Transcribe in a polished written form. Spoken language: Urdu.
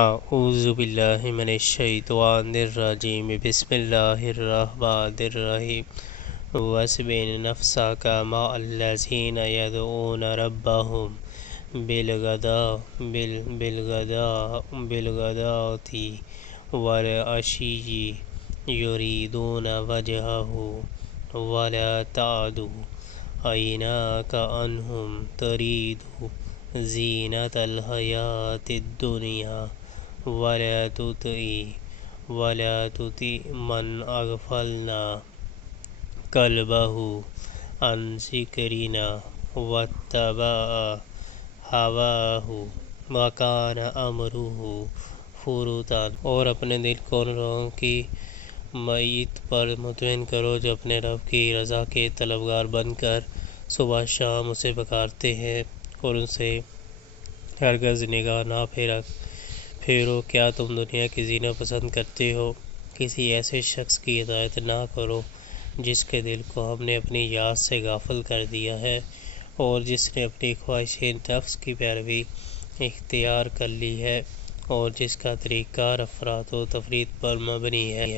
اعوذ باللہ من الشیطان الرجیم بسم اللہ الرحمن الرحیم وَاصْبِرْ نَفْسَكَ مَعَ الَّذِينَ يَدْعُونَ رَبَّهُمْ بِالْغَدَاةِ وَالْعَشِيِّ يُرِيدُونَ وَجْهَهُ وَلَا تَعْدُ عَيْنَاكَ عَنْهُمْ تُرِيدُ زِينَةَ الْحَيَاةِ الدُّنْيَا وَلَا تُطِعْ مَنْ أَغْفَلْنَا قَلْبَهُ عَنْ ذِكْرِنَا وَاتَّبَعَ هَوَاهُ وَكَانَ أَمْرُهُ فُرُطًا۔ اور اپنے دل کو ان لوگوں کی معیت پر مطمئن کرو جو اپنے رب کی رضا کے طلبگار بن کر صبح شام اسے پکارتے ہیں اور ان سے ہرگز نگاہ نہ پھیرو۔ کیا تم دنیا کی زینت پسند کرتے ہو؟ کسی ایسے شخص کی اطاعت نہ کرو جس کے دل کو ہم نے اپنی یاد سے غافل کر دیا ہے اور جس نے اپنی خواہش نفس کی پیروی اختیار کر لی ہے اور جس کا طریقہ افراط و تفریط پر مبنی ہے۔